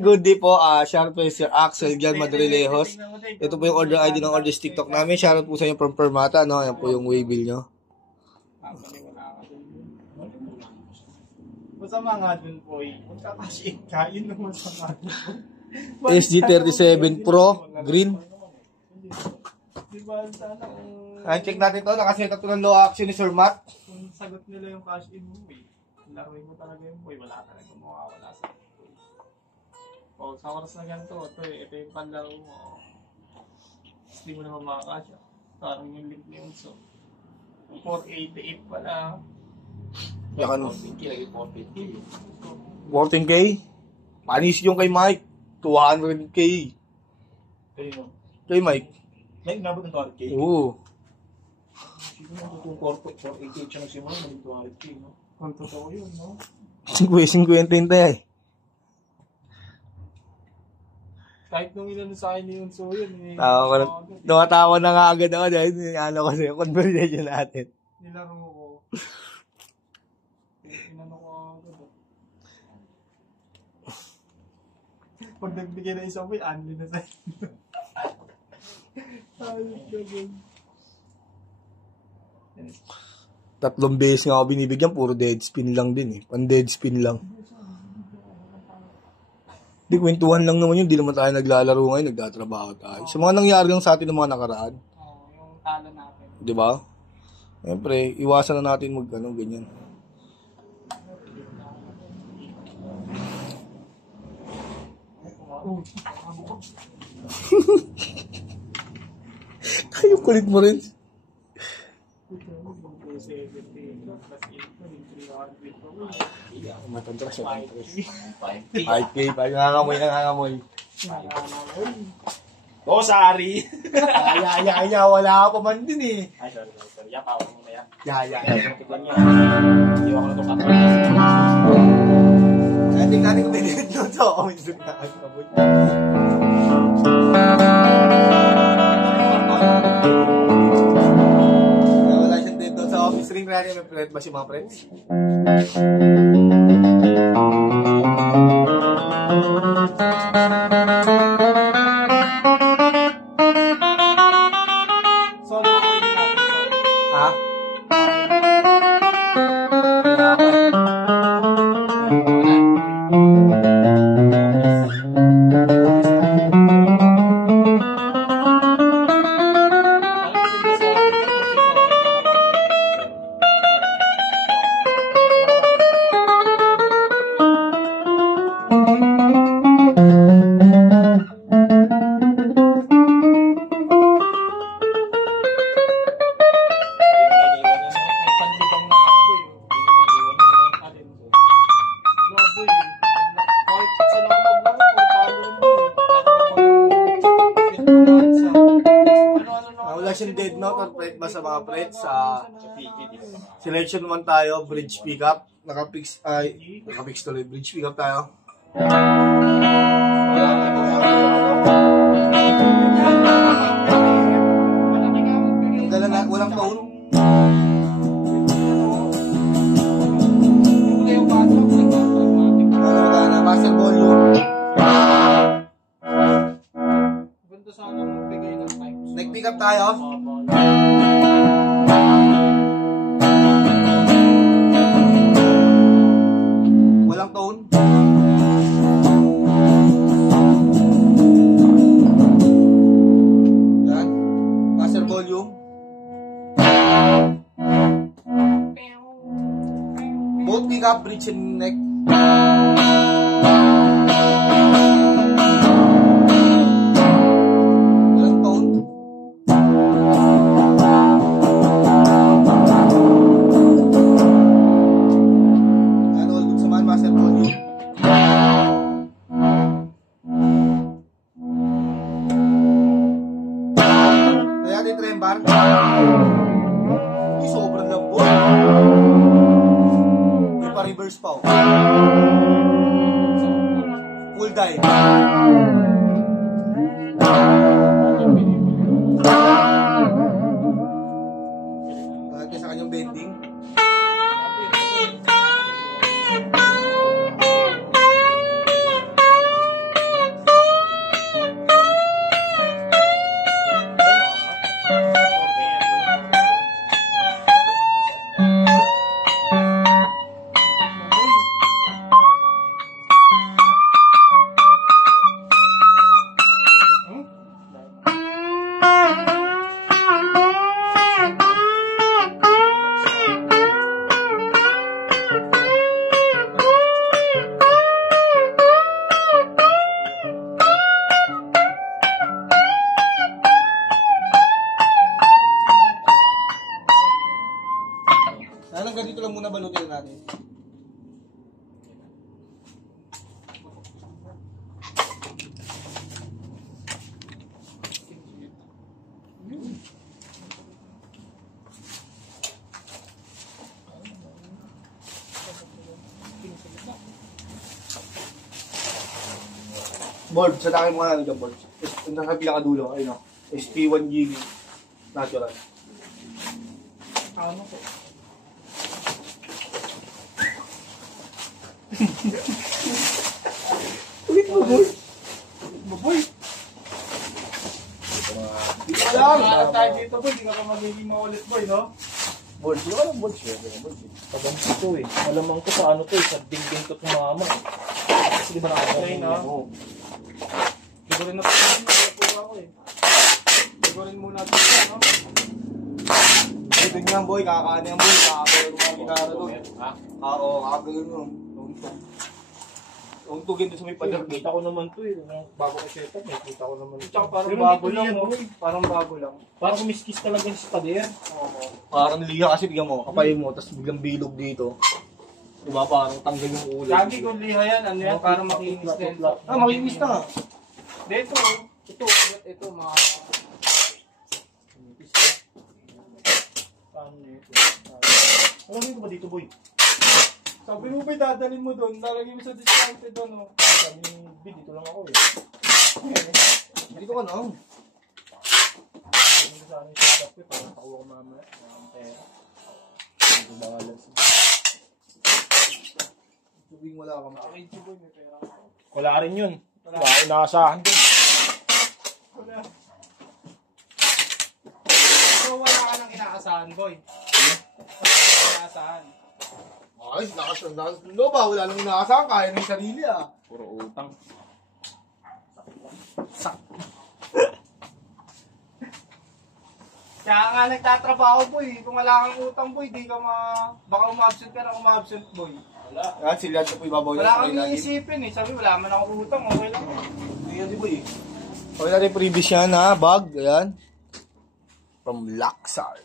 Good day po, shoutout po Sir Axel Gian Madrilejos. Ito po yung order ID ng Orders TikTok namin. Shoutout po sa inyo from Permata, no? Ayan po yung waybill nyo. Masama nga dun po eh. Magkakash ka, yun naman masama dun po. SG37 Pro, green. Diba sana kung... Check natin to, nakaset up to ng low action ni Sir Matt. Kung sagot nila yung cash in mo eh. Laruin mo talaga yung boy, wala talaga mawawala sa boy. O, sa oras na ganito, ito yung panlaro mo. Hindi mo naman makakasya. Parang yung link niyo. So, 488 pala. Yakan mo. 14K. 14K? Panis yung kay Mike. 200K. Kay Mike. Mike, nabot ng 200K? Oo. Siguro kung 488 siya nagsimula, maging 200K, no? Kung totoo yun, no? 50 tayo. Kahit nung ilan sa akin yung so yun. Tumatawa na nga agad ako dahil kasi yung conversation natin. Nilaro ko. Inano ko agad. Pag nagbigay na isang boy, anli na sa'yo. Ayos gagawin. 3 beses nga ako binibigyan, puro dead spin lang din eh. Pan-dead spin lang. Di, kwentuhan lang naman yun. Di naman tayo naglalaro ngayon, nagtatrabaho tayo. Sa mga nangyari lang sa atin ng mga nakaraan. Oo, yung talo natin. Di ba? Siyempre, iwasan na natin ganyan. Kayo kulit mo rin. Matandra siya. 5K. Nangangamoy. Oh, sorry. Ay, wala ka pa man din eh. Ay, sorry. Yapaw mo na yan. Ya. Hindi ako na ito kapag. Tingnan ko din ito. Wala siya dito sa office ring. May friend ba si mga friends? Wala siyang dead note or threat ba sa mga threats? Selection 1 tayo, bridge pickup. Nakapix tuloy, bridge pickup tayo. Walang tone. Master volume. Ganito sana magbigay ng times. Nag-pick up tayo. Walang tone. Yan. Master volume. Both pick up, bridge and neck. Sobrang lambot. May pa-reverse pa. Full dive. Bakit sa kanyang bending? Board, sa takin mo nga board. Yung nasa pinakadulo, ayun o. ST1GB. Natural. Ano ko? Ulit mo, boy. Boy! Hindi ka lang. Kung tayo dito, boy, hindi ka pa magiging maulit, boy, no? Board, hindi ka lang board siya. Pagam ito eh. Malamang ko sa ano to eh. Sa dingding to tumama eh. Kasi di ba Okay, nakakabang no? mo? Sigurin na ako eh. Sigurin muna dito, no? Ito nga, boy. Kakaano yan, boy. Kakagawin mo ang gitara doon. Ha? Oo, kakagawin mo. Tugtugin doon sa may pader. Kita ko naman to eh. Bago ko setup eh. Kita ko naman. Tsaka parang Pero bago hindi ko lang, yan, no? boy. Parang bago lang. Parang kumiskis talaga sa pader. Oo. Parang liha kasi bigyan mo. Kapayin mo, tapos biglang bilog dito. Diba, parang tanggal yung ulo. Lagi kung liha yan, ano yan, para makinis din. Makinis na nga. Dito, ito, mga... Alam mo ba dito boy? Sabi mo ba, dadalhin mo doon, lalagay mo sa discounted doon, no? Sabi ni B, dito lang ako eh. Dito ka na. Sabi ko sa akin yung setup eh. Parang takuha ko mamaya. Ang pera. Hindi ko bahalag sa... Tubig wala ka mga. Okay, boy, may pera ako. Wala rin yun. Wala ko inaasahan din. Wala. So, wala ka nang inaasahan, boy. Wala ka nang inaasahan. Ay, nakasundo ba? Wala nang inaasahan. Kaya ng sarili ah. Puro utang. Kaya nga nagtatrabaho, boy. Kung wala kang utang, boy, di ka baka umabsent ka na umabsent, boy. Wala. Yan, sila ito po ibabaw niya Wala sa kang kanila. iisipin eh. Sabi, wala man ako utang, okay lang. Hindi yan, di ba eh? Okay natin previous yan ha, bag. Ayan. From Laxar.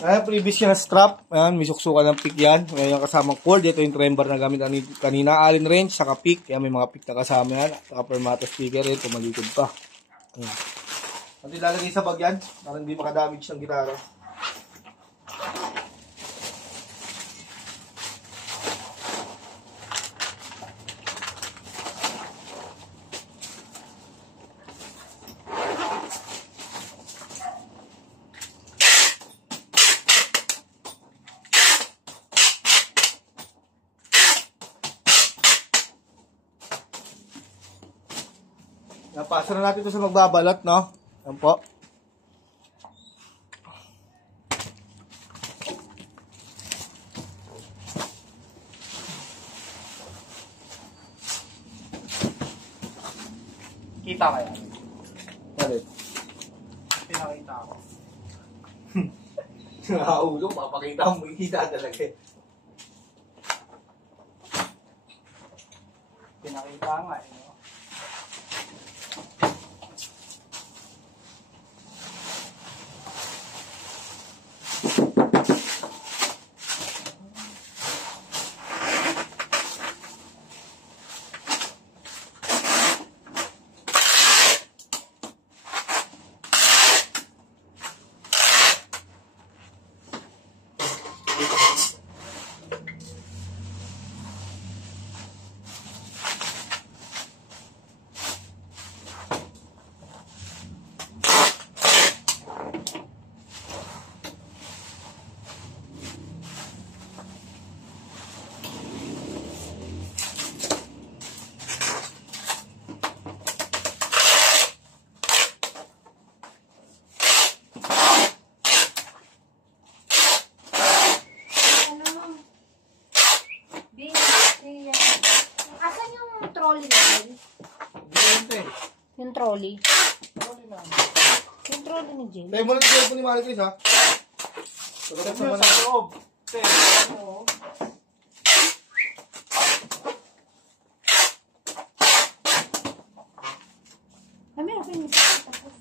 Ayan, previous yan na strap. Ayan, may suksukan ng pick yan. Ayan yung kasamang cord. Ito yung trembar na gamit kanina. Allen wrench, saka pick. Ayan, may mga pick na kasama yan. Saka permata speaker. Ito, malikod pa. Ayan. At ilalagay sa bag yan. Para hindi makadamage ng gitara. Napasa na natin ito sa magbabalat, no? Yan po. Kita kaya? Balit. Pinakita ako. Nakaulo, papakita mo, kita talaga eh. Pinakita nga eh. No? Asan yung trolley natin? Yung trolley. Yung trolley ni Jane. Tayo mo lang ito ni Mari Chris, ha? Sabi mo sa loob. Te, ano? Ay, meron ko yung isa. Tapos,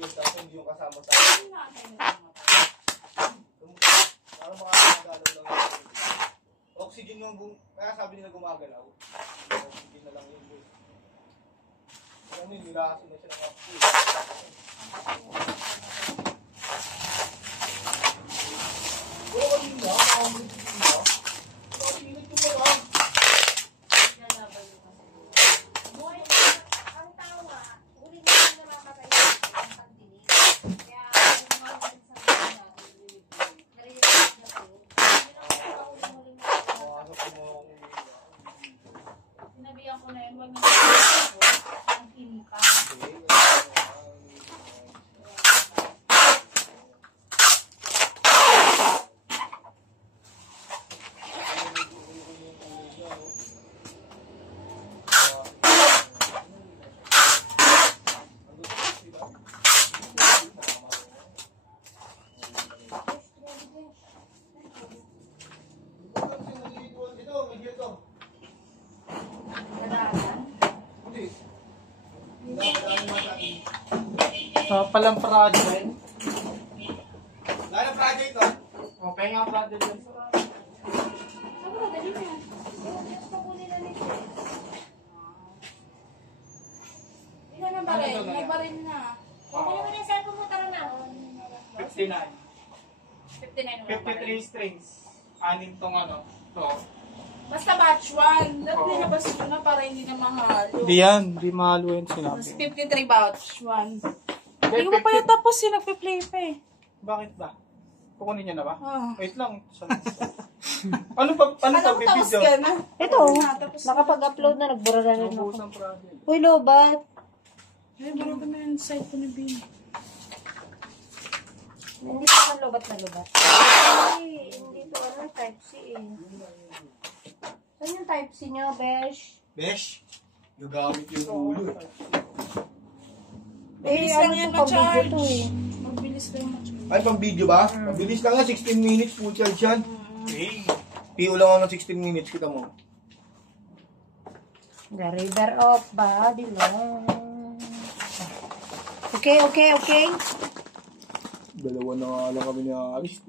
yun, tapos hindi yung kasama sa akin. Parang makakagalaw lang yun. Oxygen yung kaya sabi nila gumagalaw. Oxygen na lang yun. Ano yun, nilasin na siya ng oxygen. Oo, yun na. Pinapilit yung mga. Ang tawa, uli na lang na makakatayo ang pagdinig. Kaya, yung mga sa mga narinig niya po. Sinabihan ko na yun, wag na ang kinika. Palang project. Lalo project to. O, pahinga project yun. Ano, dali na. Yung pagkunin na nito. Hindi na baril. May baril na. Kukunin mo na yung cellphone mo, tara na. 59. 59 53 strings. Anin tong ano. To. Basta batch 1. Dapat nilabas ko na para hindi na mahalo. Hindi yan. Hindi mahalo yan sinabi. Mas 53 batch 1. Hindi ko pa yan tapos yung nagpe-play pa eh. Bakit ba? Kukunin niya na ba? Ah. Wait lang. Ano pa Alam mo tapos ka na. Ito, Tapos nakapag-upload na, nagbura na rin ako. Ubus ang project. Uy, lobat. ay, marami na yung site ko na bin. Hindi pa ka lobat na lobat. Ay, hindi to ano, type C eh. Saan yung type C nyo, besh? Besh, gagamit yung ulo. Mabilis ano lang yan to, pang-video ma-charge. to eh. Mabilis lang ma-charge. Ay, pang video ba? Mabilis lang yan, 16 minutes, full charge yan. Hey. PO lang ako ng 16 minutes, kita mo. The river of Babylon. Okay. Dalawa na nga lang kami ni Aris.